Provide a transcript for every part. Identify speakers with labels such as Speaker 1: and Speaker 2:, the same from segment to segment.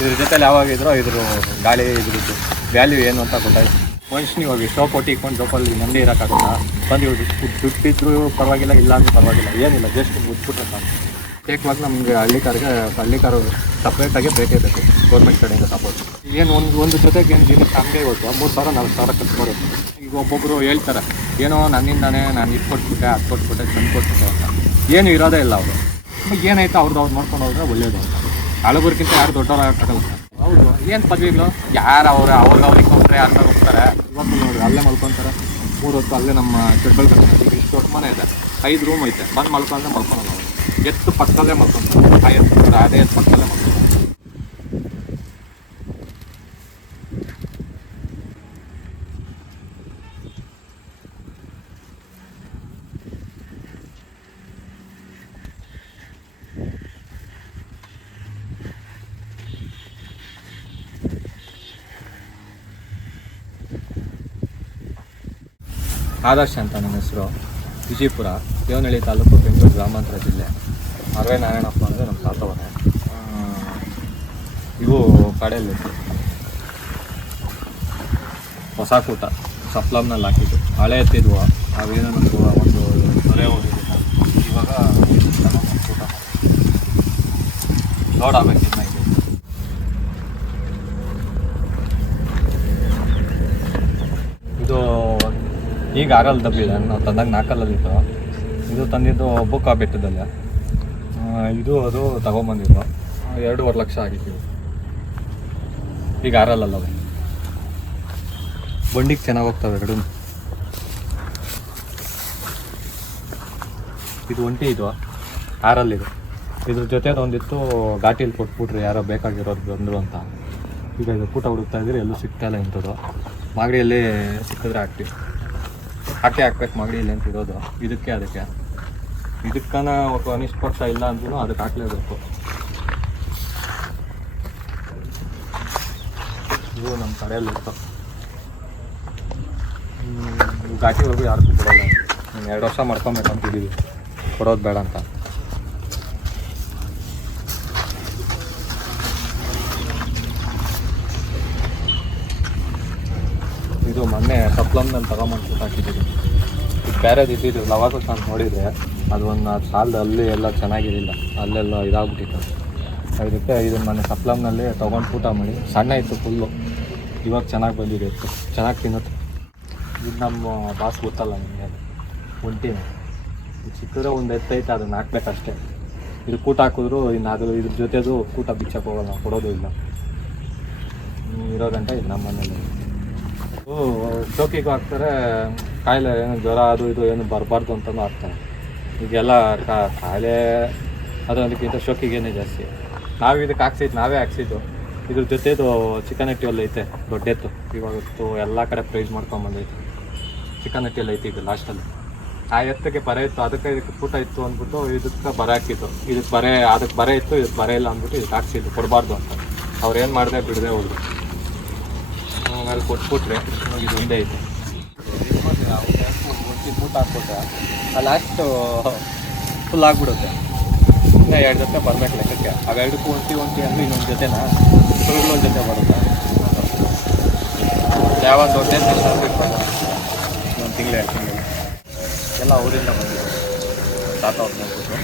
Speaker 1: ಇದ್ರ ಜೊತೆಲಿ ಯಾವಾಗಿದ್ರೋ ಇದ್ರ ಗಾಳಿ ಇದ್ರದ್ದು ವ್ಯಾಲ್ಯೂ ಏನು ಅಂತ ಗೊತ್ತಾಯ್ತು. ಮನುಷ್ಯನಿಗೆ ಹೋಗಿ ಶೋ ಕೊಟ್ಟು ಇಟ್ಕೊಂಡು ಜೋಪಲ್ಲಿ ನೆಮ್ಮದಿ ಇರೋಕ್ಕಾಗಲ್ಲ ಬಂದು ದುಡ್ಡಿದ್ರು ಪರವಾಗಿಲ್ಲ, ಇಲ್ಲ ಅಂದ್ರೆ ಪರವಾಗಿಲ್ಲ. ಏನಿಲ್ಲ ಜಸ್ಟ್ ಮುಟ್ಬಿಟ್ರೆ ಸಾಕು. ಏಕವಾಗಿ ನಮಗೆ ಹಳ್ಳಿ ಕಾರ್ಗೆ ಹಳ್ಳಿ ಕಾರು ಸಪ್ರೇಟಾಗಿ ಬೇಕೇ ಬೇಕು ಗೌರ್ಮೆಂಟ್ ಕಡೆಯಿಂದ ಸಪೋರ್ಟ್ ಏನು ಒಂದು ಒಂದು ಜೊತೆಗೆ ಏನು ದಿನಕ್ಕೆ ಹಂಗೆ ಇವತ್ತು ಮೂರು ಸಾವಿರ, ನಾಲ್ಕು ಸಾವಿರ ಖರ್ಚು ಮಾಡೋದು ಈಗ ಒಬ್ಬೊಬ್ಬರು ಹೇಳ್ತಾರೆ, ಏನೋ ನನ್ನಿಂದಾನೇ ನಾನು ಇದು ಕೊಟ್ಬಿಟ್ಟೆ, ಅದು ಕೊಟ್ಬಿಟ್ಟೆ ತಂದು ಕೊಟ್ಬಿಟ್ಟೆ ಅಂತ. ಏನು ಇರೋದೇ ಇಲ್ಲ ಅವರು. ಏನಾಯ್ತು ಅವ್ರದ್ದು ಅವ್ರು ನೋಡ್ಕೊಂಡು ಹೋದ್ರೆ ಒಳ್ಳೇದು ಅಂತ. ಹಳಬರ್ಗಿಂತ ಯಾರು ದೊಡ್ಡವ್ರು ಹೌದು. ಏನು ಪದವಿಗಳು? ಯಾರು ಅವ್ರು? ಅವ್ರಿಗೆ ಅವ್ರಿಗೆ ಹೋಗ್ತಾರೆ ಯಾರು ಹೋಗ್ತಾರೆ. ಇವತ್ತು ನೋಡಿ ಅಲ್ಲೇ ಮಲ್ಕೊಂತಾರೆ. ಮೂರು ಹೊತ್ತು ಅಲ್ಲೇ ನಮ್ಮ ಚೆಡ್ಬಲ್ ಈಗ ಇಷ್ಟು ದೊಡ್ಡ ಮನೆ ಇದೆ. ಐದು ರೂಮ್ ಐತೆ. ಬಂದು ಮಲ್ಕೊಂಡ್ರೆ ಮಲ್ಕೊಳಲ್ಲ ಅವ್ರು. ಎತ್ತು ಪಕ್ಕದಲ್ಲೇ ಮಲ್ಕೊಂತಾರೆ. ಆ ಎತ್ತು ಅದೇ ಎತ್ತು ಪಕ್ಕದಲ್ಲೇ ಆದರ್ಶ ಅಂತ ನನ್ನ ಹೆಸರು ವಿಜಯಪುರ, ದೇವನಹಳ್ಳಿ ತಾಲೂಕು ಬೆಂಗಳೂರು ಗ್ರಾಮಾಂತರ ಜಿಲ್ಲೆ. ಅರವೇ ನಾರಾಯಣಪ್ಪ ಅಂದರೆ ನಮ್ಮ ತಾತವರೇ ಇವು ಕಡೆಯಲ್ಲಿ ಹೊಸ ಕೂಟ, ಸಪ್ಲಮ್ನಲ್ಲಿ ಹಾಕಿದ್ದು. ಹಳೆ ಎತ್ತಿದ್ವು. ಅವೇನೋ ನಮ್ಗೆ ಒಂದು ಮೊರೆ ಹೋಗಿದ್ದಿಲ್ಲ ಇವಾಗ ಕೂಟ. ಲೋಡ್ ಇನ್ನ ಇದು ಇದು ಈಗ ಆರಲ್ಲಿ ದಬ್ಬಿದೆ ನಾವು ತಂದಾಗ ನಾಲ್ಕಲ್ಲಿತ್ತು ಇದು ತಂದಿದ್ದು ಬುಕ್ ಬೆಟ್ಟದಲ್ಲಿ ಇದು ಅದು ತಗೊಂಬಂದಿದ್ದು. ಎರಡೂವರೆ ಲಕ್ಷ ಆಗಿತ್ತು. ಈಗ ಆರಲ್ಲಲ್ಲವೆ ಬಂಡಿಗೆ ಚೆನ್ನಾಗಿ ಹೋಗ್ತವೆ ಎರಡು. ಇದು ಒಂಟಿ ಇದು. ಆರಲ್ಲಿದು. ಇದ್ರ ಜೊತೆ ಒಂದಿತ್ತು ಘಾಟಿಲಿ ಕೊಟ್ಬಿಟ್ರಿ ಯಾರೋ ಬೇಕಾಗಿರೋದು ಬಂದರು ಅಂತ. ಈಗ ಇದು ಕೂಟ ಹುಡುಕ್ತಾ ಇದ್ರೆ ಎಲ್ಲೂ ಸಿಗ್ತಾ ಇಲ್ಲ ಇಂಥದ್ದು. ಮಾಗಡಿಯಲ್ಲಿ ಸಿಕ್ಕಿದ್ರೆ ಹಾಕ್ತೀವಿ ಹಾಕಿ ಹಾಕ್ಬೇಕು ಇಲ್ಲಿ ಅಂತ ಇರೋದು. ಇದಕ್ಕೆ ಅದಕ್ಕೆ. ಇದಕ್ಕನ ಕನಿಷ್ಠ ಪಕ್ಷ ಇಲ್ಲ ಅಂದ್ರೂ ಅದಕ್ಕೆ ಹಾಕ್ಲೇಬೇಕು. ಇದು ನಮ್ಮ ಕಡೆಯಲ್ಲಿ ಹ್ಮ್, ಘಾಟಿ ಹೋಗಿ ಯಾರಿಗೂ ಕೊಡೋಲ್ಲ. ಎರಡು ವರ್ಷ ಮಾಡ್ಕೊಬೇಕಂತಿದ್ದೀವಿ ಕೊಡೋದು ಬೇಡ ಅಂತ. ಮೊನ್ನೆ ನಾನು ತಗೊಂಬಂದು ಹಾಕಿದ್ದೀನಿ ಇದು ಬೇರೆದು ಇದ್ದಿದ್ದು ಲವಾಸ ಅಂತ ನೋಡಿದರೆ ಅದು ಒಂದು ಸಾಲದ ಅಲ್ಲಿ ಎಲ್ಲ ಚೆನ್ನಾಗಿರಲಿಲ್ಲ. ಅಲ್ಲೆಲ್ಲ ಇದಾಗ್ಬಿಟ್ಟಿತ್ತು. ಅದಕ್ಕೆ ಇದನ್ನು ಮೊನ್ನೆ ಸಪ್ಲಮ್ನಲ್ಲಿ ತೊಗೊಂಡು ಊಟ ಮಾಡಿ ಸಣ್ಣ ಇತ್ತು ಫುಲ್ಲು ಇವಾಗ ಚೆನ್ನಾಗಿ ಬಂದಿದೆ. ಚೆನ್ನಾಗಿ ತಿನ್ನುತ್ತೆ. ಇದು ನಮ್ಮ ಬಾಸ್ ಗೊತ್ತಲ್ಲ ನಿಮಗೆ? ಇದು ಚಿಕ್ಕದ್ರೆ ಒಂದು ಎತ್ತೈತೆ ಅದನ್ನ ಹಾಕ್ಬೇಕಷ್ಟೇ. ಇದು ಕೂಟ ಹಾಕಿದ್ರು, ಇನ್ನು ಅದು ಇದ್ರ ಜೊತೆದು ಕೂಟ ಬಿಚ್ಚಕ್ಕೆ ಹೋಗೋಲ್ಲ, ಕೊಡೋದು ಇಲ್ಲ. ಇರೋ ಗಂಟೆ ಇದು ನಮ್ಮ ಮನೇಲಿ ಶೋಕಿಗೂ ಹಾಕ್ತಾರೆ, ಕಾಯಿಲೆ ಏನು ಜ್ವರ ಅದು ಇದು ಏನು ಬರಬಾರ್ದು ಅಂತಲೂ ಹಾಕ್ತಾರೆ. ಈಗೆಲ್ಲ ಕಾಯಿಲೆ ಅದು ಅದಕ್ಕಿಂತ ಶೋಕಿಗೇನೆ ಜಾಸ್ತಿ. ನಾವು ಇದಕ್ಕೆ ಹಾಕ್ಸಿದ್ದು ನಾವೇ ಹಾಕ್ಸಿದ್ದು. ಇದ್ರ ಜೊತೆದು ಚಿಕನ್ ಹಟ್ಟಿಯಲ್ಲಿ ಐತೆ, ದೊಡ್ಡೆತ್ತು. ಇವಾಗತ್ತು ಎಲ್ಲ ಕಡೆ ಪ್ರೈಸ್ ಮಾಡ್ಕೊಂಬಂದೈತೆ ಚಿಕನ್ ಹಟ್ಟಿಯಲ್ಲಿ ಐತೆ ಇದು ಲಾಸ್ಟಲ್ಲಿ ಆ ಎತ್ತಕ್ಕೆ ಬರ ಇತ್ತು, ಅದಕ್ಕೆ ಇದಕ್ಕೆ ಪುಟ ಇತ್ತು ಅಂದ್ಬಿಟ್ಟು ಇದಕ್ಕೆ ಬರ ಹಾಕಿದ್ದು. ಇದಕ್ಕೆ ಬರೆ, ಅದಕ್ಕೆ ಬರ ಇತ್ತು, ಇದಕ್ಕೆ ಬರ ಇಲ್ಲ ಅಂದ್ಬಿಟ್ಟು ಇದಕ್ಕೆ ಹಾಕ್ಸಿದ್ದು, ಕೊಡಬಾರ್ದು ಅಂತ. ಅವ್ರು ಏನು ಮಾಡಿದೆ ಬಿಡದೆ ಹೋದ್ರು. ಆಮೇಲೆ ಕೊಟ್ಬಿಟ್ರೆ ಇದು ಒಂದೇ ಐತೆ. ಬೂಟ್ ಹಾಕ್ಬಿಟ್ರೆ ಆ ಲಾಸ್ಟ್ ಫುಲ್ ಆಗಿಬಿಡುತ್ತೆ. ಇನ್ನೂ ಎರಡು ಜೊತೆ ಬರ್ಬೇಕು ಲೆಕ್ಕಕ್ಕೆ. ಅವೆರಡಕ್ಕೂ ಒಂಟಿ ಒಂಟಿ ಅಂದ್ರೆ ಇನ್ನೊಂದು ಜೊತೆನ? ಸುರುಗಳು ಒಂದು ಜೊತೆ ಬರುತ್ತೆ? ಯಾವ ದೊಡ್ಡ ಒಂದು ತಿಂಗಳು, ಎರಡು ತಿಂಗಳು. ಎಲ್ಲ ಅವರಿಂದ ಬಂದಿದೆ. ತಾತ ಅವ್ರು ನೋಡ್ಬಿಟ್ಟು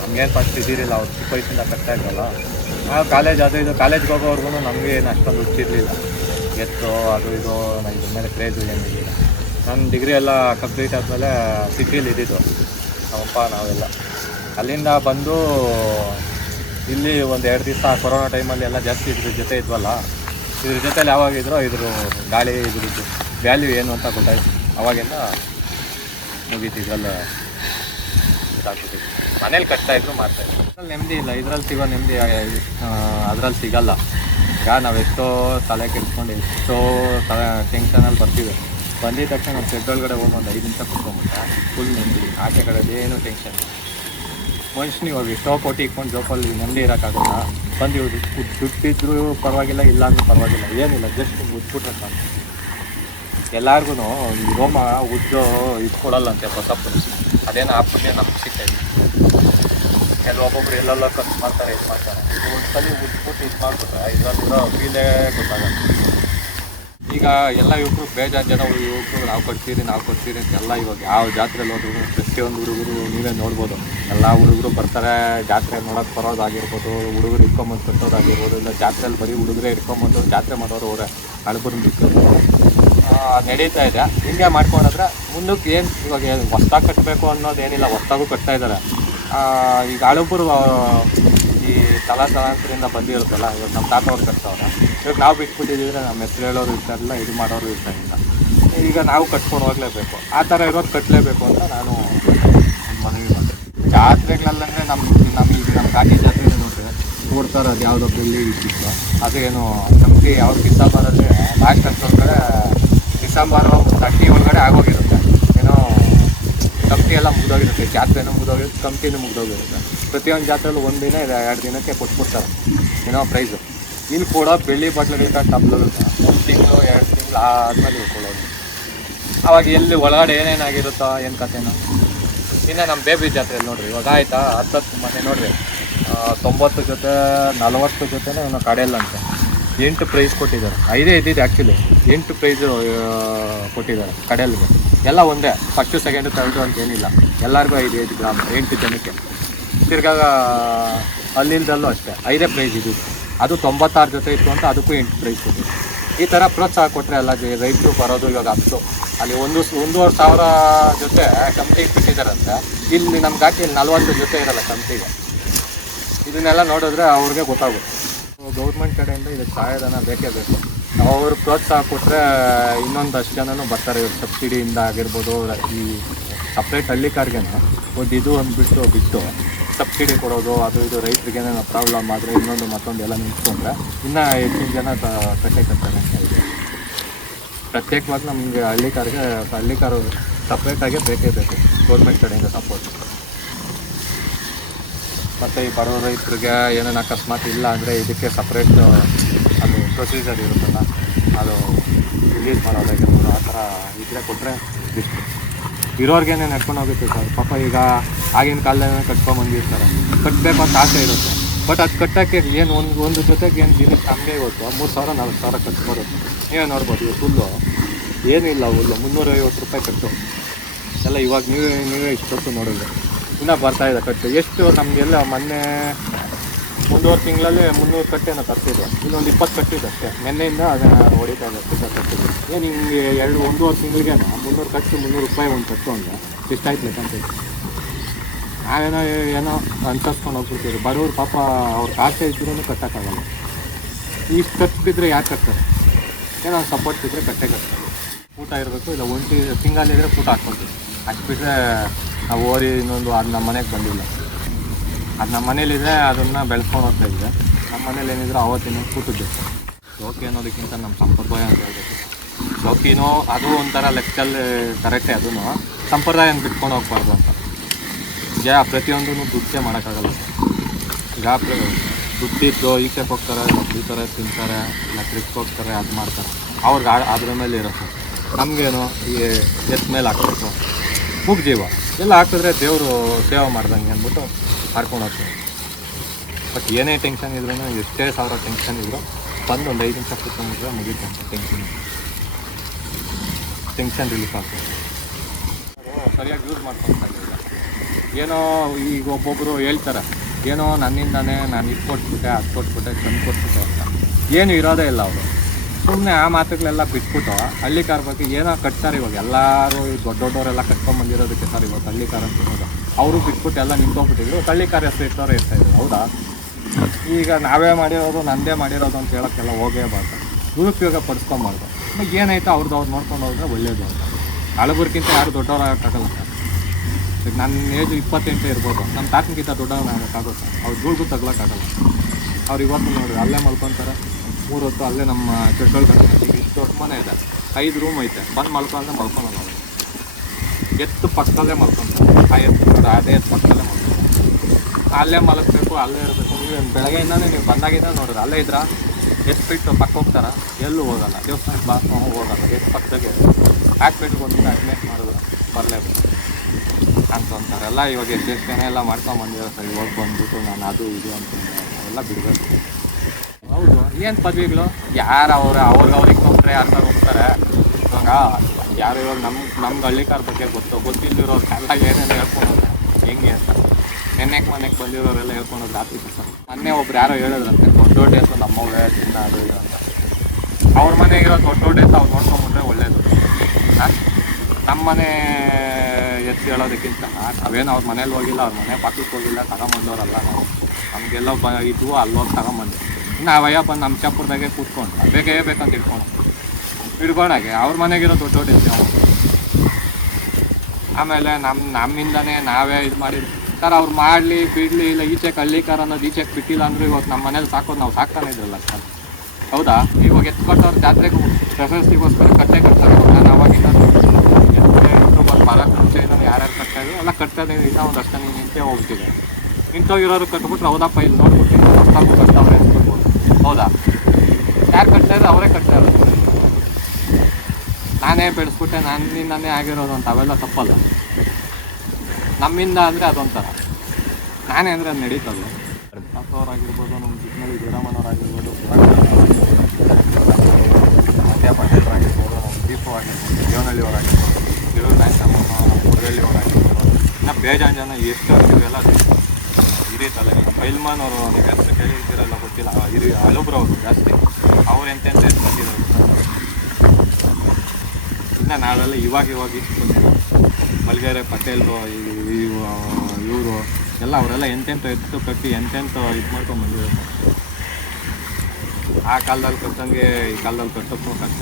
Speaker 1: ನಮಗೇನು ಫಸ್ಟ್ ಇದಿರಲಿಲ್ಲ ಅವ್ರು ಚಿಕ್ಕ ವಯಸ್ಸಿಂದ ಕಟ್ತಾ ನಾವು ಕಾಲೇಜ್ ಅದು ಇದು ಕಾಲೇಜ್ಗೆ ಹೋಗೋವರೆಗೂ ನಮಗೆ ಏನು ಅಷ್ಟೊಂದು ಹುಚ್ಚಿರಲಿಲ್ಲ ಎತ್ತು ಅದು ಇದು ನಾನು ಇದ್ರ ಮೇಲೆ ಕ್ರೇಜ್ ಏನಿರಲಿಲ್ಲ ನನ್ನ ಡಿಗ್ರಿ ಎಲ್ಲ ಕಂಪ್ಲೀಟ್ ಆದಮೇಲೆ ಸಿಟಿಯಲ್ಲಿ ಇದ್ದಿದ್ದು. ನಮ್ಮಪ್ಪ, ನಾವೆಲ್ಲ. ಅಲ್ಲಿಂದ ಬಂದು ಇಲ್ಲಿ ಒಂದು ಎರಡು ದಿವಸ ಕೊರೋನಾ ಟೈಮಲ್ಲಿ ಎಲ್ಲ ಜಾಸ್ತಿ ಇದ್ರ ಜೊತೆ ಇದ್ವಲ್ಲ, ಇದ್ರ ಜೊತೆಲಿ ಯಾವಾಗಿದ್ರೋ ಇದ್ರ ಗಾಳಿ ಇದ್ರದ್ದು ವ್ಯಾಲ್ಯೂ ಏನು ಅಂತ ಗೊತ್ತಾಯ್ತು. ಅವಾಗಿಂದ ಮುಗೀತು, ಇದ್ರಲ್ಲ ಮನೇಲಿ ಕಷ್ಟ ಇದ್ರು ಇದ್ರಲ್ಲಿ ನೆಮ್ಮದಿ ಇಲ್ಲ. ಇದ್ರಲ್ಲಿ ಸಿಗೋ ನೆಮ್ಮದಿ ಅದ್ರಲ್ಲಿ ಸಿಗಲ್ಲ. ಈಗ ನಾವು ಎಷ್ಟೋ ತಲೆ ಕೆಡ್ಸ್ಕೊಂಡು ಎಷ್ಟೋ ತಲೆ ಟೆನ್ಷನಲ್ಲಿ ಬರ್ತೀವಿ ಬಂದಿದ ತಕ್ಷಣ ನಮ್ಮ ಒಳಗಡೆ ಹೋಗಿ ಒಂದು ಐದು ನಿಮಿಷ ಕುತ್ಕೊಂಬಿಟ್ಟ ಫುಲ್ ನೆಮ್ಮದಿ. ಆಚೆ ಕಡೆ ಏನು ಟೆನ್ಷನ್ ಮನುಷ್ಯನಿಗೆ ಹೋಗಿ ಎಷ್ಟೋ ಕೋಟಿ ಇಟ್ಕೊಂಡು ಜೋಪಲ್ಲಿ ನೆಮ್ಮದಿ ಇರೋಕ್ಕಾಗಲ್ಲ. ಬಂದು ದುಡ್ಡಿದ್ರು ಪರವಾಗಿಲ್ಲ, ಇಲ್ಲ ಅಂದ್ರೆ ಪರವಾಗಿಲ್ಲ. ಏನಿಲ್ಲ ಜಸ್ಟ್ ಉದ್ಬಿಟ್ರೆ ಸಾಕು. ಎಲ್ಲರಿಗೂ ಈ ರೋಮ ಉಜ್ಜೋ ಇದು ಕೊಡಲ್ಲಂತೆ ಹೊಸಪ್ಪು ಅದೇನೋ ಆ ಪುಣ್ಯ ನಮ್ಗೆ ಸಿಗ್ತೈತೆ ಕೆಲವೊಬ್ಬೊಬ್ರು ಎಲ್ಲೆಲ್ಲ ಖರ್ಚು ಮಾಡ್ತಾರೆ, ಇದು ಮಾಡ್ತಾರೆ. ಒಂದ್ಸಲಿ ಉಟ್ಬಿಟ್ಟು ಇದು ಮಾಡ್ಬಿಟ್ರೆ ಇದರಲ್ಲಿರೋ ಫೀಲೇ ಗೊತ್ತಾಗುತ್ತೆ ಈಗ ಎಲ್ಲ ಯುವಕರು ಬೇಜಾರು ಜನ ಯುವಕರು ನಾವು ಕೊಡ್ತೀರಿ ನಾವು ಕೊಡ್ತೀರಿ ಅಂತ ಎಲ್ಲ ಇವಾಗ ಯಾವ ಜಾತ್ರೆಲಿ ಹೋದ್ರು ಪ್ರತಿಯೊಂದು ಹುಡುಗರು ನೀವೇ ನೋಡ್ಬೋದು. ಎಲ್ಲ ಹುಡುಗರು ಬರ್ತಾರೆ ಜಾತ್ರೆ ನೋಡೋಕೆ ಬರೋದಾಗಿರ್ಬೋದು ಹುಡುಗರು ಇಟ್ಕೊಂಬಂದು ಕಟ್ಟೋದಾಗಿರ್ಬೋದು ಇಲ್ಲ ಜಾತ್ರೆಯಲ್ಲಿ ಬರೀ ಹುಡುಗರೇ ಇಟ್ಕೊಂಬಂದು ಜಾತ್ರೆ ಮಾಡೋರು ಅವರೇ ಬಿಟ್ಟು. ನಡೀತಾ ಇದೆ. ಹಿಂಗೆ ಮಾಡ್ಕೊಂಡ್ರೆ ಮುಂದಕ್ಕೆ ಏನು ಇವಾಗ ಹೊಸ್ದಾಗಿ ಕಟ್ಟಬೇಕು ಅನ್ನೋದೇನಿಲ್ಲ ಹೊಸ್ದಾಗೂ ಕಟ್ತಾ ಇದ್ದಾರೆ. ಈಗ ಹಳಬರು ಈ ತಲಾ ತಲಾಂತರಿಂದ ಬಂದಿರುತ್ತಲ್ಲ, ಇವಾಗ ನಮ್ಮ ತಾತ ಅವ್ರು ಕಟ್ತವ್ರೆ ಇವಾಗ ನಾವು ಬಿಟ್ಬಿಟ್ಟಿದ್ರೆ ನಮ್ಮ ಹೆಸರು ಹೇಳೋರು ಇರ್ತಾರಲ್ಲ ಇದು ಮಾಡೋರು ಇರ್ತಾರಿಲ್ಲ ಈಗ ನಾವು ಕಟ್ಕೊಂಡು ಹೋಗ್ಲೇಬೇಕು. ಆ ಥರ ಇರೋದು ಕಟ್ಟಲೇಬೇಕು ಅಂತ ನಾನು ಮನವಿ ಮಾಡಿದೆ ಜಾತ್ರೆಗಳಲ್ಲಂದ್ರೆ ನಮ್ಮ ನಮ್ಮ ಈಗ ನಮ್ಮ ಕಾಟಿ ಜಾತ್ರೆ ನೋಡಿದ್ರೆ ಕೊಡ್ತಾರೆ ಅದು ಯಾವುದೋ ಬೆಳ್ಳಿ ಇದ್ದಿತ್ತು. ಅದೇನು ನಮಗೆ ಯಾವ ಡಿಸೆಂಬರಲ್ಲಿ ಲಾಸ್ಟ್ ಕಡೆ ಡಿಸೆಂಬರ್ ತರ್ಟಿ ಒಳಗಡೆ ಆಗೋಗಿರುತ್ತೆ. ಕಮಿಟಿ ಎಲ್ಲ ಮುಗಿದೋಗಿರುತ್ತೆ. ಜಾತ್ರೆನೂ ಮುಗಿದೋಗಿರುತ್ತೆ ಕಮಿಟಿನೂ ಮುಗಿದೋಗಿರುತ್ತೆ. ಪ್ರತಿಯೊಂದು ಜಾತ್ರೆಲ್ಲೂ ಒಂದು ದಿನ ಇಲ್ಲ, ಎರಡು ದಿನಕ್ಕೆ ಕೊಟ್ಬಿಡ್ತಾರೆ. ಏನೋ ಪ್ರೈಸು ಇಲ್ಲಿ ಕೂಡ ಬೆಳ್ಳಿ ಬಟ್ಲುಗಳಿಂದ ಟಬ್ಲುಗಳು ಒಂದು ತಿಂಗಳು, ಎರಡು ತಿಂಗಳು ಆದಮೇಲೆ ಇಲ್ಲಿ ಕೊಡೋದು ಅವಾಗ ಎಲ್ಲಿ ಒಳಗಡೆ ಏನೇನಾಗಿರುತ್ತೋ ಏನು ಕಥೆನೋ. ಇನ್ನು ನಮ್ಮ ಬೇಬಿ ಜಾತ್ರೆಯಲ್ಲಿ ನೋಡಿರಿ, ಇವಾಗ ಆಯ್ತಾ? ಹತ್ತತ್ತು ಮನೆ ನೋಡಿರಿ. ತೊಂಬತ್ತು ಜೊತೆ, ನಲವತ್ತು ಜೊತೆನೇ ಏನೋ ಕಡೆಯಲ್ಲಂತೆ. ಎಂಟು ಪ್ರೈಸ್ ಕೊಟ್ಟಿದ್ದಾರೆ. ಐದೇ ಇದ್ದಿದ್ದು ಆ್ಯಕ್ಚುಲಿ ಎಂಟು ಪ್ರೈಸ್ ಕೊಟ್ಟಿದ್ದಾರೆ ಕಡೆಯಲ್ಲಿಗೆ. ಎಲ್ಲ ಒಂದೇ. ಫಸ್ಟು ಸೆಕೆಂಡು ತರ್ಡು ಅಂತ ಏನಿಲ್ಲ. ಎಲ್ಲರಿಗೂ ಐದು ಐದು ಗ್ರಾಮ್, ಎಂಟು ಜನಕ್ಕೆ. ತಿರ್ಗಾಗ ಅಲ್ಲಿಲ್ದಲ್ಲೂ ಅಷ್ಟೇ. ಐದೇ ಪ್ರೈಸ್ ಇದ್ದಿದ್ದು. ಅದು ತೊಂಬತ್ತಾರು ಜೊತೆ ಇತ್ತು ಅಂತ ಅದಕ್ಕೂ ಎಂಟು ಪ್ರೈಸ್ ಕೊಟ್ಟಿದ್ದು ಈ ಥರ ಪ್ರೋತ್ಸಾಹ ಕೊಟ್ಟರೆ ಎಲ್ಲ ರೈತರು ಬರೋದು ಇವಾಗ ಹತ್ತು ಅಲ್ಲಿ ಒಂದು ಒಂದೂವರೆ ಸಾವಿರ ಜೊತೆ ಕಂಪ್ನಿಗೆ ಬಿಟ್ಟಿದ್ದಾರಂತೆ ಇಲ್ಲಿ ನಮ್ಮ ಹಾಕಿ ನಲ್ವತ್ತು ಜೊತೆ ಇರಲ್ಲ ಕಂಪ್ನಿಗೆ ಇದನ್ನೆಲ್ಲ ನೋಡಿದ್ರೆ ಅವ್ರಿಗೆ ಗೊತ್ತಾಗುತ್ತೆ. ಗೌರ್ಮೆಂಟ್ ಕಡೆಯಿಂದ ಇದಕ್ಕೆ ಸಹಾಯಧನ ಬೇಕೇ ಬೇಕು. ಅವರು ಪ್ರೋತ್ಸಾಹ ಕೊಟ್ಟರೆ ಇನ್ನೊಂದಷ್ಟು ಜನನೂ ಬರ್ತಾರೆ. ಇವ್ರು ಸಬ್ಸಿಡಿಯಿಂದ ಆಗಿರ್ಬೋದು ಈ ಸಪ್ರೇಟ್ ಹಳ್ಳಿ ಹಳ್ಳಿಕಾರ್ಗೆನೆ. ಒಂದು ಇದು ಒಂದು ಬಿಟ್ಟು ಬಿಟ್ಟು ಸಬ್ಸಿಡಿ ಕೊಡೋದು, ಅದು ಇದು ರೈತರಿಗೆ ಪ್ರಾಬ್ಲಮ್ ಆದರೆ ಇನ್ನೊಂದು ಮತ್ತೊಂದು ಎಲ್ಲ ನಿಂತ್ಕೊಂಡ್ರೆ ಇನ್ನೂ ಹೆಚ್ಚಿನ ಜನ ಕಟ್ಟೆ ಕಟ್ತಾರೆ ಅಂತ ಇದೆ ಪ್ರತ್ಯೇಕವಾಗಿ ನಮಗೆ ಹಳ್ಳಿಕಾರ್ಗೆ ಹಳ್ಳಿಕಾರು ಸಪ್ರೇಟಾಗೆ ಬೇಕೇ ಬೇಕು. ಗೌರ್ಮೆಂಟ್ ಕಡೆಯಿಂದ ಸಪೋರ್ಟ್ ಮತ್ತು ಈ ಬಡವ ರೈತರಿಗೆ ಏನೇನು ಅಕಸ್ಮಾತ್ ಇಲ್ಲ ಅಂದರೆ ಇದಕ್ಕೆ ಸಪ್ರೇಟ್ ಅದು ಪ್ರೊಸೀಜರ್ ಇರುತ್ತಲ್ಲ, ಅದು ರಿಲೀಸ್ ಮಾಡೋದಾಗಿರ್ಬೋದು ಆ ಥರ ಇದ್ರೆ ಕೊಟ್ಟರೆ ಇರೋರ್ಗೇನೆ ನಡ್ಕೊಂಡು ಹೋಗುತ್ತೆ ಸರ್? ಪಾಪ ಈಗ ಆಗಿನ ಕಾಲದಲ್ಲೇ ಕಟ್ಕೊಂಡು ಬಂದಿರ್ತಾರೆ. ಕಟ್ಟಬೇಕು ಅಂತ ಆಸೆ ಇರುತ್ತೆ. ಬಟ್ ಅದು ಕಟ್ಟೋಕ್ಕೆ ಏನು ಒಂದು ಒಂದು ಜೊತೆಗೆ ಏನು ದಿನಕ್ಕೆ ಹಂಗೆ ಇವತ್ತು? ಮೂರು ಸಾವಿರ, ನಾಲ್ಕು ಸಾವಿರ ಖರ್ಚು ನೀವೇ ನೋಡ್ಬೋದು ಇವತ್ತು ಹುಲ್ಲು. ಏನಿಲ್ಲ ಹುಲ್ಲು. ಮುನ್ನೂರೈವತ್ತು ರೂಪಾಯಿ ಕಟ್ಟು. ಎಲ್ಲ ಇವಾಗ ನೀವೇ ನೀವೇ ಇಷ್ಟೊತ್ತು ನೋಡಿದ್ರೆ. ಇನ್ನೂ ಬರ್ತಾ ಇದೆ ಕಟ್ಟು. ಎಷ್ಟು ನಮಗೆಲ್ಲ ಮೊನ್ನೆ ಒಂದೂವರೆ ತಿಂಗಳಲ್ಲಿ ಮುನ್ನೂರು ಕಟ್ಟೆನ ತರ್ತಿದ್ವು ಇನ್ನೊಂದು ಇಪ್ಪತ್ತು ಕಟ್ಟಿದೆ ಅಷ್ಟೇ. ನಿನ್ನೆಯಿಂದ ಅದನ್ನು ಹೊಡಿತಾ ಇದೆ ಕಟ್ಟ ಕಟ್ಟಿದ್ದು ಏನು ಹಿಂಗೆ ಎರಡು, ಒಂದೂವರೆ ತಿಂಗಳಿಗೆ ಮುನ್ನೂರು ಕಟ್ಟು, ಮುನ್ನೂರು ರೂಪಾಯಿ ಒಂದು ಕಟ್ಟು ಅಂದ್ರೆ ಆಯ್ತು ಲೆಕ್ಕಂತ ನಾವೇನೋ ಏನೋ ಅನ್ಸಸ್ಕೊಂಡು ಹೋಗ್ಬಿಡ್ತೀವಿ ಬಡವ್ರು ಪಾಪ ಅವ್ರ ಕಾಸೆ ಇದ್ರೂ ಕಟ್ಟೋಕ್ಕಾಗಲ್ಲ. ಇಷ್ಟು ಕಟ್ಟು ಬಿದ್ದರೆ ಯಾರು ಕಟ್ತಾರೆ? ಏನೋ ಸಪೋರ್ಟ್ ಬಿದ್ದರೆ ಕಟ್ಟೆ ಕಟ್ತಾರೆ. ಊಟ ಇರಬೇಕು, ಇಲ್ಲ ಒಂಟಿ ತಿಂಗಾಲಿದ್ರೆ ಊಟ ಹಾಕ್ಕೊಳ್ತೀವಿ. ಅಷ್ಟು ಬಿಟ್ಟರೆ ನಾವು ಓರಿ ಇನ್ನೊಂದು ಅದು ನಮ್ಮ ಮನೆಗೆ ಬಂದಿಲ್ಲ. ಅದು ನಮ್ಮ ಮನೇಲಿದ್ರೆ ಅದನ್ನು ಬೆಳೆಸ್ಕೊಂಡು ಹೋಗ್ತಾ ಇದ್ದೆ. ನಮ್ಮ ಮನೇಲಿ ಏನಿದ್ರು ಅವತ್ತಿನ ಕೂತಿದ್ದೆ. ಶೋಕಿ ಅನ್ನೋದಕ್ಕಿಂತ ನಮ್ಮ ಸಂಪ್ರದಾಯ ಅಂತ ಹೇಳ್ಬೇಕು. ಶೋಕಿನೋ ಅದು ಒಂಥರ ಲೆಕ್ಕದಲ್ಲಿ ಕರೆಕ್ಟೇ ಅದೂ ಸಂಪ್ರದಾಯನ ಬಿಟ್ಕೊಂಡು ಹೋಗ್ಬಾರ್ದು ಅಂತ. ಈಗ ಪ್ರತಿಯೊಂದೂ ದುಡ್ಡೇ ಮಾಡೋಕ್ಕಾಗಲ್ಲ. ಈಗ ದುಡ್ಡಿದ್ದು ಈಚೆಗೆ ಹೋಗ್ತಾರೆ ಕುಡಿತಾರೆ ತಿಂತಾರೆ, ಇಲ್ಲ ಟ್ರಿಪ್ಗೆ ಹೋಗ್ತಾರೆ, ಅದು ಮಾಡ್ತಾರೆ. ಅವ್ರಿಗೆ ಅದ್ರ ಮೇಲೆ ಇರುತ್ತೆ. ನಮಗೇನು ಈ ಎತ್ ಮೇಲೆ ಹಾಕ್ಬೇಕು. ಮೂಗ್ ಜೀವ ಎಲ್ಲ ಹಾಕಿದ್ರೆ ದೇವರು ಸೇವೆ ಮಾಡ್ದಂಗೆ ಅಂದ್ಬಿಟ್ಟು ಹಾಕೊಂಡು ಹೋಗ್ತೀನಿ. ಬಟ್ ಏನೇ ಟೆನ್ಷನ್ ಇದ್ರೂ ಎಷ್ಟೇ ಸಾವಿರ ಟೆನ್ಷನ್ ಇದ್ರು ಬಂದು ಒಂದು ಐದು ನಿಮಿಷ ಕೂತ್ಕೊಂಡ್ಬಿಟ್ರೆ ಮುಗೀತು ಟೆನ್ಷನ್ ಟೆನ್ಷನ್ ರಿಲೀಫ್ ಆಗ್ತದೆ. ಸರಿಯಾಗಿ ಯೂಸ್ ಮಾಡ್ಕೊಂಡು ಏನೋ ಈಗ ಒಬ್ಬೊಬ್ಬರು ಹೇಳ್ತಾರೆ, ಏನೋ ನನ್ನಿಂದಾನೇ ನಾನು ಇದು ಕೊಟ್ಬಿಟ್ಟೆ ಅದು ಕೊಟ್ಬಿಟ್ಟೆ ತಂದು ಕೊಟ್ಬಿಟ್ಟೆ ಅಂತ. ಏನು ಇರೋದೇ ಇಲ್ಲ ಅವರು. ಸುಮ್ಮನೆ ಆ ಮಾತುಗಳೆಲ್ಲ ಬಿಟ್ಬಿಟ್ಟು ಹಳ್ಳಿ ಕಾರ್ ಬಗ್ಗೆ ಏನೋ ಕಟ್ತಾರೆ ಇವಾಗ. ಎಲ್ಲರೂ ಈ ದೊಡ್ಡ ದೊಡ್ಡವರೆಲ್ಲ ಕಟ್ಕೊಂಡ್ಬಂದಿರೋದಕ್ಕೆ ಸರ್ ಇವಾಗ ಹಳ್ಳಿ ಕಾರ್ ಅಂತ ಅವರು ಬಿಟ್ಬಿಟ್ಟು ಎಲ್ಲ ನಿಂತ್ಕೊಂಡ್ಬಿಟ್ಟಿದ್ರು. ಹಳ್ಳಿ ಕಾರ್ ಹೆಸರು ಇಟ್ಟವ್ರೆ ಇರ್ತಾ ಇದ್ರು. ಹೌದಾ? ಈಗ ನಾವೇ ಮಾಡಿರೋದು, ನಂದೇ ಮಾಡಿರೋದು ಅಂತ ಹೇಳೋಕ್ಕೆಲ್ಲ ಹೋಗೇಬಾರ್ದು. ದುರುಪಯೋಗ ಪಡಿಸ್ಕೊಂಬಾರ್ದು. ಏನಾಯ್ತು ಅವ್ರದ್ದು ಅವ್ರು ನೋಡ್ಕೊಂಡು ಹೋದ್ರೆ ಒಳ್ಳೇದು ಅಂತ. ಹಳಬರ್ಗಿಂತ ಯಾರು ದೊಡ್ಡವರಾಗಕ್ಕಾಗಲ್ಲ ಸರ್. ಈಗ ನನ್ನ ಏಜ್ ಇಪ್ಪತ್ತೆಂಟು ಇರ್ಬೋದು. ನಮ್ಮ ತಾತನಿಗಿಂತ ಸರ್. ಅವ್ರು ದುಡ್ಡು ತಗ್ಲಕ್ಕಾಗಲ್ಲ ಅವ್ರು ಇವತ್ತು ನೋಡಿ ಅಲ್ಲೇ ಮಲ್ಕೊತಾರೆ. ಮೂರು ಹೊತ್ತು ಅಲ್ಲೇ ನಮ್ಮ ಚೆಟ್ಕೊಳ್ತಾರೆ ಈಗ ಇಷ್ಟು ದೊಡ್ಡ ಮನೆ ಇದೆ. ಐದು ರೂಮ್ ಐತೆ. ಬಂದು ಮಲ್ಕೊಂಡ್ರೆ ಮಲ್ಕೊಳ್ಳೋ ನಾವು ಎತ್ತು ಪಕ್ಕದಲ್ಲೇ ಮಲ್ಕೊಂತಾರೆ. ಆ ಎತ್ತು ಅದೇ ಎತ್ತು ಪಕ್ಕದಲ್ಲೇ ಮಲ್ಕೊಂಡು ಅಲ್ಲೇ ಮಲಗಬೇಕು, ಅಲ್ಲೇ ಇರಬೇಕು. ನೀವು ಬೆಳಗ್ಗೆಯಿಂದನೇ ನೀವು ಬಂದಾಗಿಂದ ನೋಡಿದ್ರೆ, ಅಲ್ಲೇ ಇದ್ರ? ಎತ್ತು ಬಿಟ್ಟು ಪಕ್ಕ ಹೋಗ್ತಾರ? ಎಲ್ಲೂ ಹೋಗಲ್ಲ. ದೇವಸ್ಥಾನ ಬಾತ್ರೂಮ್ ಹೋಗಲ್ಲ. ಎತ್ತು ಪಕ್ಕದಾಗೆ ಹಾಕ್ಬಿಟ್ಟು ಬಂದು ಅಡ್ಮಿಟ್ ಮಾಡಿದ್ರು ಬರಲೇಬೇಕು
Speaker 2: ಅಂತ ಅಂತಾರೆಲ್ಲ ಇವಾಗ ಎಷ್ಟು ಜನ ಎಲ್ಲ ಮಾಡ್ಕೊಂಡ್ ಬಂದಿರೋ ಸರ್. ಇವಾಗ ಬಂದ್ಬಿಟ್ಟು ನಾನು ಅದು ಇದು ಅಂತ ಎಲ್ಲ ಬಿಡಬೇಕು. ಹೌದು. ಏನು ಪದವಿಗಳು? ಯಾರು ಅವ್ರ? ಅವ್ರಿಗೆ ಅವ್ರಿಗೆ ಕೊಟ್ಟರೆ ಯಾರು ಹೋಗ್ತಾರೆ. ಇವಾಗ ಯಾರು ಇವಾಗ ನಮ್ಮ ನಮ್ಮ ಹಳ್ಳಿಕಾರ ಬಗ್ಗೆ ಗೊತ್ತು. ಗೊತ್ತಿಲ್ದಿರೋರು ಎಲ್ಲ ಏನೇನು ಹೇಳ್ಕೊಳೋದು? ಹೆಂಗೆ ಅಂತ. ನೆನ್ನೆಗೆ ಮನೆಗೆ ಬಂದಿರೋರೆಲ್ಲ ಹೇಳ್ಕೊಂಡು ಜಾಸ್ತಿ ಸರ್ ಮೊನ್ನೆ ಒಬ್ರು ಯಾರೋ ಹೇಳಿದ್ರಂತೆ, ದೊಡ್ಡ ದೊಡ್ಡ ನಮ್ಮ ಚಿನ್ನ, ಅದು ಇದು ಅಂತ. ಅವ್ರ ಮನೆಗಿರೋ ದೊಡ್ಡ ದೊಡ್ಡ ಹೆಸರು ಅವ್ರು ನೋಡ್ಕೊಂಬಿಟ್ರೆ ಒಳ್ಳೇದು. ನಮ್ಮ ಮನೆ ಎತ್ತಿ ಹೇಳೋದಕ್ಕಿಂತ ನಾವೇನು ಅವ್ರ ಮನೇಲಿ ಹೋಗಿಲ್ಲ, ಅವ್ರ ಮನೆ ಪಕ್ಕಕ್ಕೆ ಹೋಗಿಲ್ಲ, ತಗೊಂಬಂದವ್ರಲ್ಲ ನಾವು. ನಮಗೆಲ್ಲ ಬ ಇದ್ವು ಅಲ್ಲೋಗಿ ತಗೊಂಬಂದು ನಾವಯ್ಯ ಬಂದು ನಮ್ಮ ಚಾಪುರದಾಗೆ ಕೂತ್ಕೊಂಡು ಬೇಕೇ ಬೇಕಂತ ಇಟ್ಕೊಂಡು ಹಿಡ್ಕೊಂಡಾಗೆ ಅವ್ರ ಮನೆಗಿರೋ ದೊಡ್ಡ ದೊಡ್ಡ ಅವ್ರು. ಆಮೇಲೆ ನಮ್ಮ ನಮ್ಮಿಂದನೇ ನಾವೇ ಇದು ಮಾಡಿ ಸರ್, ಅವ್ರು ಮಾಡಲಿ, ಬಿಡಲಿ, ಇಲ್ಲ ಈಚೆಗೆ ಹಳ್ಳಿಕಾರ ಅನ್ನೋದು ಈಚೆಗೆ ಬಿಟ್ಟಿಲ್ಲ ಅಂದ್ರೆ ಇವತ್ತು ನಮ್ಮ ಮನೇಲಿ ಸಾಕೋದು ನಾವು ಸಾಕ್ತಾನೆ ಇದ್ರಲ್ಲ ಸರ್. ಹೌದಾ? ಇವಾಗ ಎತ್ಕೊಟ್ಟವ್ರು ಜಾತ್ರೆಗೂ ಪ್ರಶಸ್ತಿಗೋಸ್ಕರ ಕಟ್ಟೆ ಕಟ್ತಾರೆ ನಾನು ಅವಾಗಿಂದ ಒಂದು ಮರ ಮುಂಚೆ ಇದನ್ನು ಯಾರ್ಯಾರು ಕಟ್ತಾ ಇದ್ರು? ಎಲ್ಲ ಕಟ್ತಾ ಇದ್ದೀವಿ ಇನ್ನೂ ಒಂದು ಅಷ್ಟು ನಿಂತೆ ಹೋಗ್ತಿದೆ ಇರೋರು ಕಟ್ಬಿಟ್ರೆ ಹೌದಪ್ಪ, ಇಲ್ಲಿ ನೋಡ್ಬಿಟ್ಟು ಕಟ್ತಾವ್ರೆ ಹೌದಾ? ಯಾರು ಕಟ್ತಾ ಅವರೇ ಕಟ್ತಾ ಇರೋದು? ನಾನೇ ಬೆಳೆಸ್ಬಿಟ್ಟೆ, ನನ್ನಿಂದನೇ ಆಗಿರೋದು ಅಂತ, ಅವೆಲ್ಲ ತಪ್ಪಲ್ಲ. ನಮ್ಮಿಂದ ಅಂದರೆ ಅದೊಂಥರ. ನಾನೇ ಅಂದರೆ ಅದು ನಡೀತಲ್ಲ ಆಗಿರ್ಬೋದು ನಮ್ಮ ಚಿಕ್ಕನಲ್ಲಿ ಜಯರಾಮನವರಾಗಿರ್ಬೋದು ಮಧ್ಯ ಪಟೇಲರಾಗಿರ್ಬೋದು ನಮ್ಮ ದೀಪು ಆಗಿರ್ಬೋದು ದೇವನಹಳ್ಳಿಯವರಾಗಿರ್ಬೋದು, ದೇವರು ನಾಯಕಮ್ಮ ನಮ್ಮ ಮುರಳಿಯವರಾಗಿರ್ಬೋದು ಇನ್ನು ಬೇಜಾನ್ ಜನ ಎಷ್ಟು ಇವೆಲ್ಲ ಹಿರಿತಲ್ಲ ಈಗ ಫೈಲ್ಮಾನ್ ಅವರು ನೀವು ಹೆಸರು ಕೇಳಿರ್ತೀರಲ್ಲ ಗೊತ್ತಿಲ್ಲ. ಹಿರಿಯ ಹಲಬ್ರು ಅವರು ಜಾಸ್ತಿ. ಅವ್ರು ಎಂತೆಂತ ಎತ್ಕೊಂಡಿದ್ದಾರೆ ಇನ್ನು ನಾಳೆಲ್ಲ ಇವಾಗ ಇವಾಗ ಇಟ್ಕೊಂಡಿಲ್ಲ ಮಲ್ಗೇರೆ, ಪಟೇಲ್ರು ಇವರು ಎಲ್ಲ ಅವರೆಲ್ಲ ಎಂತೆಂಥ ಎತ್ತು ಕಟ್ಟಿ ಎಂತೆಂಥ ಇದು ಮಾಡ್ಕೊಂಡು ಬಂದಿದ್ದಾರೆ. ಆ ಕಾಲದಲ್ಲಿ ಕಟ್ಟಂಗೆ ಈ ಕಾಲದಲ್ಲಿ ಕಟ್ಟೋಕ್ಕೂ ಕಷ್ಟ.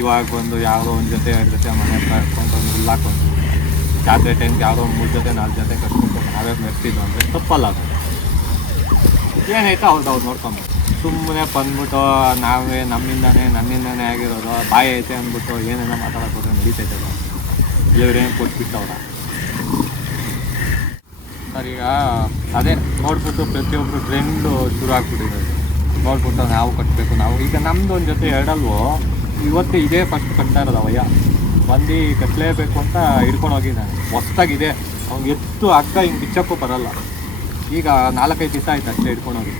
Speaker 2: ಇವಾಗ ಬಂದು ಯಾವುದೋ ಒಂದು ಜೊತೆ, ಎರಡು ಜೊತೆ ಮನೆ ಹತ್ರ ಹಾಕ್ಕೊಂಡು ಒಂದು ಹಾಕೊಂಡು ಜಾತ್ರೆ ಟೈಮ್ಗೆ ಯಾವುದೋ ಒಂದು ಮೂರು ಜೊತೆ, ನಾಲ್ಕು ಜೊತೆ ಕಟ್ಕೊಂಡು ನಾವೇ ಮೆರೆಸಿದ್ದು ಅಂದರೆ ತಪ್ಪಲ್ಲ ಏನಾಯ್ತು ಅವ್ರದ್ದು ಅವ್ರು ನೋಡ್ಕೊಂಬೋದು ಸುಮ್ಮನೆ ಬಂದ್ಬಿಟ್ಟು ನಾವೇ ನಮ್ಮಿಂದನೇ ನನ್ನಿಂದನೇ ಆಗಿರೋದು, ಬಾಯಿ ಐತೆ ಅಂದ್ಬಿಟ್ಟು ಏನೇನೋ ಮಾತಾಡೋಕೆ ಹೋದ್ರೆ ನಡೀತೈತೆ ಇವ್ರೇನು ಕೊಟ್ಬಿಟ್ಟವ್ರ ಸರ್, ಈಗ ಅದೇ ನೋಡ್ಬಿಟ್ಟು ಪ್ರತಿಯೊಬ್ಬರು ಟ್ರೆಂಡು ಶುರು ಆಗ್ಬಿಟ್ಟಿರೋದು ನೋಡ್ಬಿಟ್ಟು ನಾವು ಕಟ್ಟಬೇಕು ನಾವು ಈಗ ನಮ್ದು ಒಂದು ಜೊತೆ ಎರಡಲ್ವೋ, ಇವತ್ತು ಇದೇ ಫಸ್ಟ್ ಕಟ್ತಾ ಇರೋದು ಬಂದು ಕಟ್ಟಲೇಬೇಕು ಅಂತ ಹಿಡ್ಕೊಂಡು ಹೋಗಿದ್ದಾನೆ. ಹೊಸ್ತಾಗಿದೆ ಅವ್ನಿಗೆ ಎತ್ತು ಅಕ್ಕ ಹಿಂಗೆ ಬಿಚ್ಚಕ್ಕೂ ಬರಲ್ಲ. ಈಗ ನಾಲ್ಕೈದು ದಿವಸ ಆಯ್ತು ಅಷ್ಟೇ ಹಿಡ್ಕೊಂಡು ಹೋಗಿ.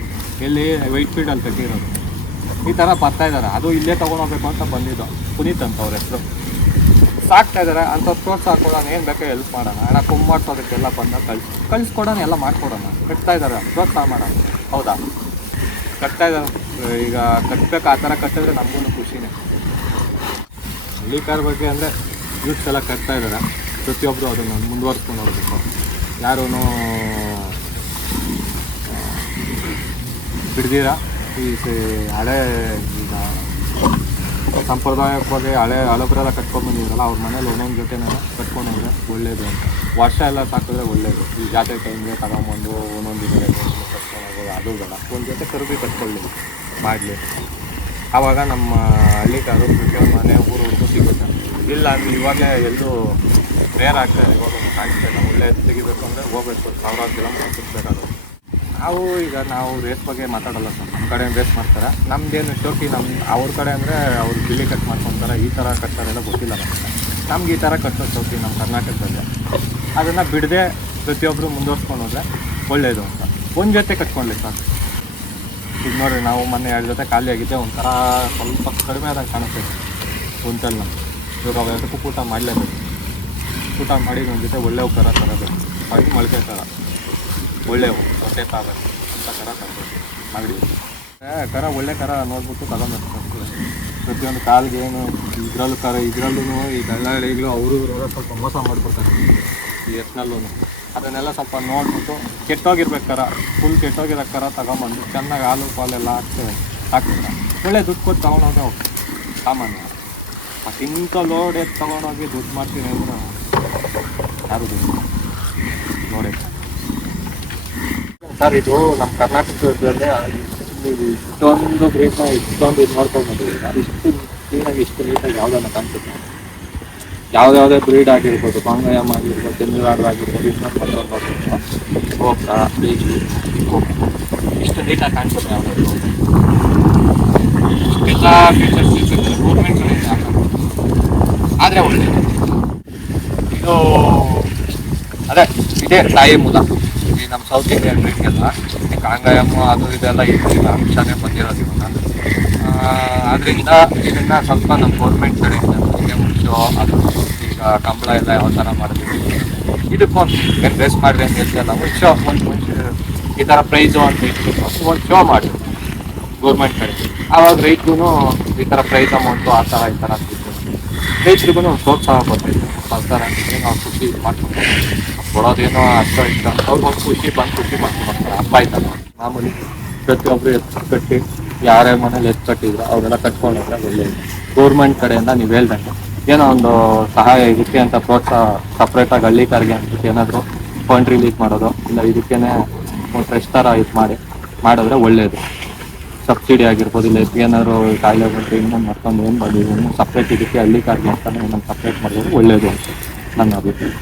Speaker 2: ಎಲ್ಲಿ ವೈಟ್ ಫೀಲ್ಡಲ್ಲಿ ಕಟ್ಟಿರೋದು. ಈ ಥರ ಬರ್ತಾ ಇದ್ದಾರೆ. ಅದು ಇಲ್ಲೇ ತೊಗೊಂಡೋಗ್ಬೇಕು ಅಂತ ಬಂದಿದ್ದು. ಪುನೀತ್ ಅಂತ ಅವ್ರ ಹೆಸರು. ಸಾಕ್ತಾ ಇದ್ದಾರೆ. ಅಂತ ಪ್ರೋತ್ಸಾಹ ಏನು ಬೇಕೋ ಹೆಲ್ಪ್ ಮಾಡೋಣ. ಹಣ ಕುಂಬಾಡ್ಸೋದಕ್ಕೆಲ್ಲ ಬಂದಾಗ ಕಳ್ಸಿ ಕಳಿಸ್ಕೊಡೋಣ ಎಲ್ಲ ಮಾಡ್ಕೊಡೋಣ. ಕಟ್ತಾ ಇದ್ದಾರೆ. ಪ್ರೋತ್ಸಾಹ ಮಾಡೋಣ. ಹೌದಾ? ಕಟ್ತಾ ಇದ್ದಾರೆ. ಈಗ ಕಟ್ಟಬೇಕು ಆ ಥರ ಕಟ್ಟಿದ್ರೆ ನಮಗೂ ಖುಷಿನೇ. ಹಳ್ಳಿಕಾರ ಬಗ್ಗೆ ಅಂದರೆ ಯೂತ್ಸ್ ಎಲ್ಲ ಕಟ್ತಾ ಇದ್ದಾರೆ. ಪ್ರತಿಯೊಬ್ಬರು ಅದನ್ನು ಮುಂದುವರ್ಸ್ಕೊಂಡು ಹೋಗ್ಬೇಕು. ಯಾರೂ ಬಿಡ್ದಿರ ಈ ಹಳೆ ಈಗ ಸಂಪ್ರದಾಯವಾಗಿ ಹಳೆ ಹಳಬರೆಲ್ಲ ಕಟ್ಕೊಂಡು ಬಂದಿದ್ರಲ್ಲ, ಅವ್ರ ಮನೇಲಿ ಒಂದೊಂದು ಜೊತೆನೇ ಕಟ್ಕೊಂಡು ಹೋದ್ರೆ ಒಳ್ಳೇದು ಅಂತ. ವರ್ಷ ಎಲ್ಲ ಸಾಕಿದ್ರೆ ಒಳ್ಳೇದು. ಈ ಜಾತ್ರೆ ಟೈಮ್ಗೆ ತಗೊಂಬಂದು ಒಂದೊಂದು ಜೊತೆ ಕಟ್ಕೊಂಡು ಹೋಗೋದು ಅದು ಬೇಡ ಒಂದು ಜೊತೆ ಕರುಬಿ ಕಟ್ಕೊಳ್ಳಿ. ಮಾಡಲಿ. ಆವಾಗ ನಮ್ಮ ಹಳ್ಳಿಕಾರು ಪ್ರತಿಯೊಂದು ಮನೆ ಊರು ಹುಡುಗು ಸಿಗುತ್ತೆ. ಇಲ್ಲ ಅಂದ್ರೆ ಇವಾಗಲೇ ಎಲ್ಲೂ ರೇರ್ ಆಗ್ತಾಯಿದೆ ಇವಾಗ ಕಾಣಿಸ್ತಾ ಇಲ್ಲ. ಒಳ್ಳೆ ತೆಗಿಬೇಕು ಅಂದರೆ ಹೋಗ್ಬೇಕು, ಸಾವಿರಾರು ಕಿಲೋಮೀಟರ್ ಸುತ್ತಬೇಕಾದ್ರು ನಾವು ಈಗ ನಾವು ರೇಸ್ ಬಗ್ಗೆ ಮಾತಾಡಲ್ಲ ಸರ್. ನಮ್ಮ ಕಡೆ ರೇಸ್ ಮಾಡ್ತಾರೆ? ನಮ್ದೇನು ಶೋಕಿ ನಮ್ಮ ಅವ್ರ ಕಡೆ ಅಂದರೆ ಅವ್ರು ಬಿಲ್ಲಿ ಕಟ್ ಮಾಡ್ಕೊತಾರೆ, ಈ ಥರ ಕಟ್ತಾರೆಲ್ಲ ಗೊತ್ತಿಲ್ಲ ನಮಗೆ. ನಮ್ಗೆ ಈ ಥರ ಕಟ್ಟೋ ಶೋಕಿ ನಮ್ಮ ಕರ್ನಾಟಕದಲ್ಲಿ. ಅದನ್ನು ಬಿಡದೆ ಪ್ರತಿಯೊಬ್ಬರು ಮುಂದುವರ್ಸ್ಕೊಂಡು ಹೋದರೆ ಒಳ್ಳೆಯದು ಅಂತ. ಒಂದು ಜೊತೆ ಕಟ್ಕೊಳ್ಳಿ ಸರ್. ಈಗ ನೋಡಿರಿ, ನಾವು ಮೊನ್ನೆ ಎರಡು ಜೊತೆ ಖಾಲಿ ಆಗಿದ್ದೆ ಒಂಥರ ಸ್ವಲ್ಪ ಕಡಿಮೆ ಆದಾಗ ಕಾಣುತ್ತೆ. ಕುಂತಲ್ಲಿ ನಮ್ಮ ಇವಾಗ ಅವೆಲ್ಲದಕ್ಕೂ ಊಟ ಮಾಡಲೇಬೇಕು. ಊಟ ಮಾಡಿ ನಮ್ಮ ಜೊತೆ ಒಳ್ಳೆಯವು ಕರ ತರಬೇಕು ಹಾಗೆ ಮೊಳಕೆ ಥರ ಒಳ್ಳೆಯವು ಹೊಟ್ಟೆ ತಾಬೇಕು ಅಂತ ಕರ ತರಬೇಕು ಮಾಡಿ. ಕರ ಒಳ್ಳೆ ಕರ ನೋಡ್ಬಿಟ್ಟು ತಗೊಂಬೇಕು ಪ್ರತಿಯೊಂದು ಕಾಲಿಗೆ ಏನು, ಇದರಲ್ಲೂ ಕರ ಇದ್ರಲ್ಲೂ ಈ ದಳ್ಳಾಳಿಗಳು ಅವರು ಸ್ವಲ್ಪ ಮೋಸ ಮಾಡ್ಬಿಡ್ತಾರೆ. ಈ ಎತ್ನಲ್ಲೂ ಅದನ್ನೆಲ್ಲ ಸ್ವಲ್ಪ ನೋಡ್ಬಿಟ್ಟು ಕೆಟ್ಟೋಗಿರ್ಬೇಕು ಕರ ಫುಲ್ ಕೆಟ್ಟೋಗಿರೋ ಕರ ತಗೊಂಬಂದು ಚೆನ್ನಾಗಿ ಹಾಲು, ಪಾಲೆಲ್ಲ ಹಾಕ್ತೇವೆ ಹಾಕ್ತಾರೆ? ಒಳ್ಳೆ ದುಡ್ಡು ಕೊಟ್ಟು ತೊಗೊಂಡೋಗಿ ಹೋಗ್ತೀವಿ ಸಾಮಾನ್ಯ. ಮತ್ತು ಇಂಥ ಲೋಡ್ ಎತ್ತು ತೊಗೊಂಡೋಗಿ ದುಡ್ಡು ಮಾಡ್ತೀನಿ ಅಂದ್ರೆ ಯಾರು ದುಡ್ಡು ನೋಡಿ. ಸರ್, ಇದು ನಮ್ಮ ಕರ್ನಾಟಕದಲ್ಲೇ ಇಷ್ಟೊಂದು ಗ್ರೇಟ್ನ ಇಷ್ಟೊಂದು ಇದು ಮಾಡ್ಕೊಂಡು ಬಂದಿದ್ದೀವಿ ಇಷ್ಟು ಕ್ಲೀನಾಗಿ ಇಷ್ಟು ನೀಟಾಗಿ ಯಾವುದನ್ನು ಕಾಣಿಸುತ್ತೆ ಯಾವುದ್ಯಾವುದೇ ಬ್ರೀಡ್ ಆಗಿರ್ಬೋದು ಬಾಂಗಯಮ್ ಆಗಿರ್ಬೋದು ತೆಮಿಳ್ನಾಡು ಆಗಿರ್ಬೋದು ಇನ್ನೊಂದು ಮತ್ತೊಂದು ಗೋಪ್ರ ಬೀಜು ಇಷ್ಟು ನೀಟಾಗಿ ಕಾಣಿಸುತ್ತೆ ಯಾವುದಾದ್ರು. ಎಲ್ಲ ಫೀಚರ್ಸ್ ಗೌರ್ಮೆಂಟ್ ಆದರೆ ಈಗ ಇದು ಅದೇ, ಇದೇ ತಾಯಿ ಮೂಲ ಈ ನಮ್ಮ ಸೌತ್ ಇಂಡಿಯನ್ ಬ್ರೀಡ್ಗೆಲ್ಲ ಕಾಂಗಾಯಮ್ಮು ಅದು ಇದೆಲ್ಲ ಇರಲಿಲ್ಲ ಅಂಶನೇ ಬಂದಿರೋದು ಇವಾಗ. ಅದರಿಂದ ಇದನ್ನ ಸ್ವಲ್ಪ ನಮ್ಮ ಗೌರ್ಮೆಂಟ್ ಕಡೆಯಿಂದ ಮುಂಚೆ ಅದು ಈಗ ಕಂಬಳ ಎಲ್ಲ ಯಾವ ಥರ ಮಾಡಿದ್ವಿ ಇದಕ್ಕೊಂದು ಏನು ರೇಸ್ ಮಾಡಿದೆ ಅಂತ ಹೇಳ್ತಿಲ್ಲ ಒಂದು ಶೋ ಒಂದು ಈ ಥರ ಪ್ರೈಸು ಅಂತ ಇಟ್ಬಿಟ್ಟು ಒಂದು ಶೋ ಮಾಡಿ ಗೌರ್ಮೆಂಟ್ ಕಡೆ ಆವಾಗ ರೈತರು ಈ ಥರ ಪ್ರೈಸ್ ಅಮೌಂಟು ಆ ಥರ ಈ ಥರ ಅಂತಿತ್ತು ರೈತರಿಗೂ ಒಂದು ಪ್ರೋತ್ಸಾಹ ಬರ್ತಿತ್ತು ಬರ್ತಾರೆ ಏನೋ ನಾವು ಖುಷಿ ಮಾಡ್ಕೊಂಡು ಕೊಡೋದೇನೋ ಅಷ್ಟ ಇಷ್ಟ. ಅವ್ರಿಗೊಂದು ಖುಷಿ ಬಂದು ಖುಷಿ ಮಾಡ್ಕೊಂಡು ಹಬ್ಬ ಆಯ್ತಲ್ಲ ಮಾಮೂಲಿ ಪ್ರತಿಯೊಬ್ಬರು ಎತ್ತು ಕಟ್ಟಿ ಯಾರ್ಯಾರ ಮನೇಲಿ ಎತ್ತು ಕಟ್ಟಿದ್ರು, ಅವರೆಲ್ಲ ಕಟ್ಕೊಂಡು ಹೋದ್ರೆ ಒಳ್ಳೆಯದು ಗೌರ್ಮೆಂಟ್ ಕಡೆಯಿಂದ ನೀವು ಹೇಳ್ದಂಗೆ. ಏನೋ ಒಂದು ಸಹಾಯ ಇದಕ್ಕೆ ಅಂತ ಪ್ರೋತ್ಸಾಹ ಸಪ್ರೇಟಾಗಿ ಹಳ್ಳಿಕಾರಿಗೆ ಅಂತ ಏನಾದರೂ ಫಂಡ್ ರಿಲೀಸ್ ಮಾಡೋದು, ಇಲ್ಲ ಇದಕ್ಕೇನೆ ಒಂದು ಫ್ರೆಶ್ ಥರ ಇದು ಮಾಡಿ, ಮಾಡಿದ್ರೆ ಒಳ್ಳೆಯದು ಸಬ್ಸಿಡಿ ಆಗಿರ್ಬೋದು, ಇಲ್ಲ ಏನಾದ್ರು ಕಾಯಿಲೆ ಬಂದರೆ ಇನ್ನೊಂದು ಮತ್ತೊಂದು ಏನು ಮಾಡಿ, ಇನ್ನೂ ಸಪ್ರೇಟ್ ಇದಕ್ಕೆ ಹಳ್ಳಿ ಕಾರ್ಗೆ ಅಂತ ಇನ್ನೊಂದು ಸಪ್ರೇಟ್ ಮಾಡಿದ್ರೆ ಒಳ್ಳೆಯದು ಅಂತ ನನ್ನ ಅಭಿಪ್ರಾಯ.